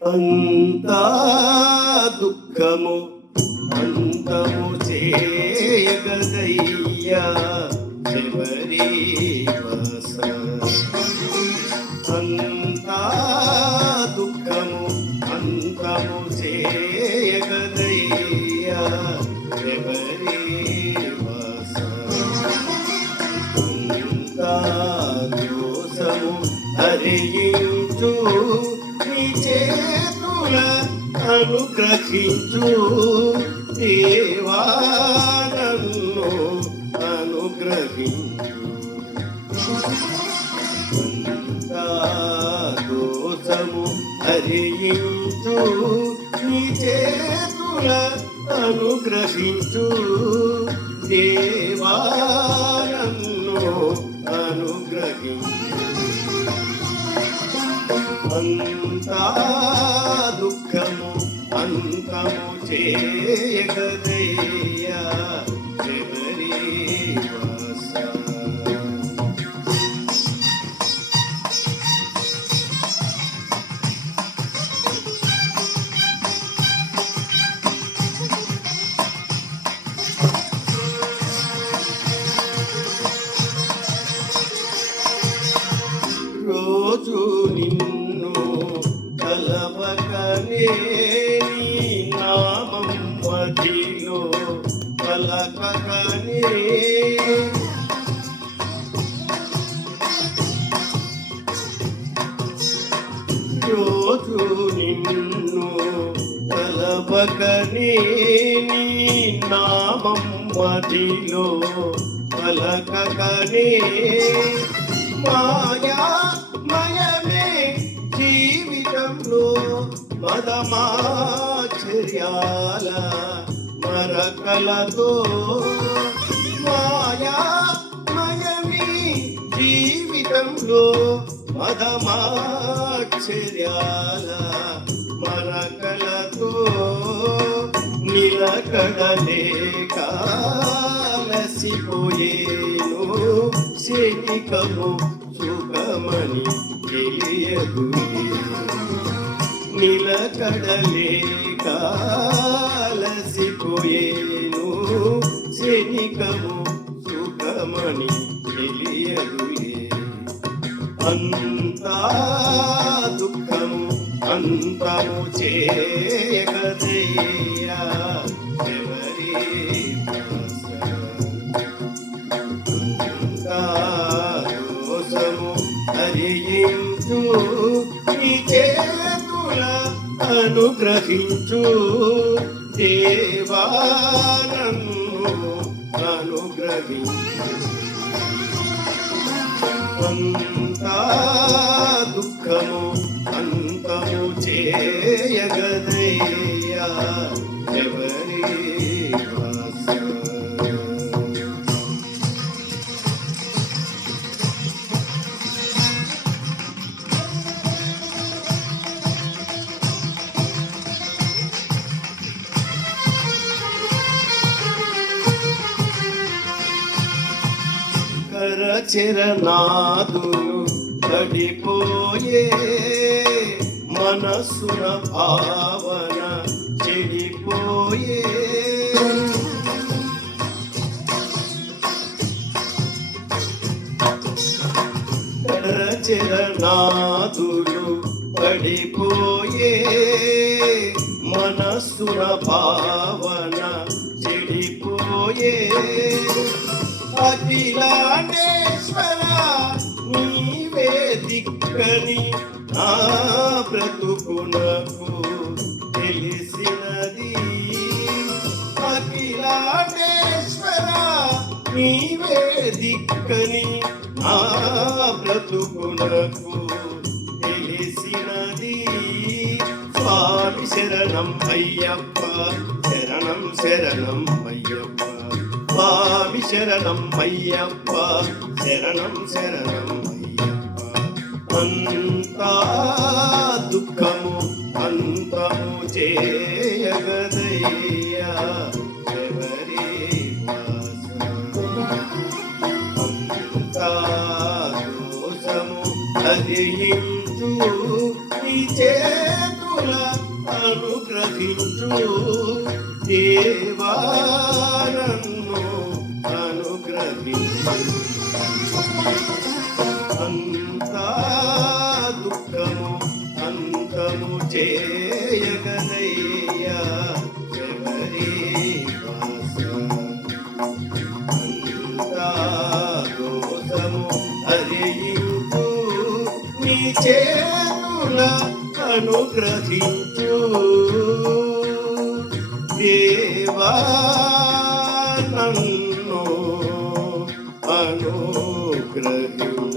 అంతా దుఃఖము అంతము చేయగదయ్యా చివరి వస రక్షించు దేవా నన్ను అనుగ్రహించు దోషము హరించు నీ చేతుల అనుగ్రహించు దేవా నన్ను అనుగ్రహించు అంతా దుఃఖం దుఃఖము అంతము చేయగదయ్యా శబరి వాస రోజు నిన్ను కలవకనే నీ పలకనే నామం మదిలో పలకనే మాయా మయమే జీవితంలో మదమాచర్యాల మరకలతో. మాయా మయమే జీవితంలో మదమాచర్యాల నిలకడలేకాలసిపోయేను శనికము సుఖమని తెలియదు. నిలకడలేకాలసిపోయేను. శనికము సుఖమని తెలియదు అంతా దుఃఖము అంతము చేయగదయ్యా అనుగ్రహించు. దేవానన్ను అనుగ్రహించు. అంతా దుఃఖము అంతము చేయగదయ్యా చరణాదులు పడిపోయే మనస్సున భావన చెడిపోయే. చరణాదులు పడిపోయే మనస్సున భావన చెడిపోయే. అఖిలాండేశ్వర నీవే దిక్కని నా బ్రతుకునకు తెలిసినది. అఖిలాండేశ్వర నీవే దిక్కని నా బ్రతుకునకు తెలిసినది. స్వామి శరణం అయ్యప్ప శరణం శరణం అయ్యప్ప. స్వామి శరణం అయ్యప్ప. శరణం శరణం అయ్యప్ప. అంతా దుఃఖము అంతము చేయగదయ్యా. అంతా దోషము హరించు నీ చేతుల అనుగ్రహించు. దేవారణ అంతా దుఃఖము అంతము చేయగలయ్యా. శబరి అంతా దోషము హరించు నీ చేతుల అనుగ్రహించు. దేవా શોક રહ્યું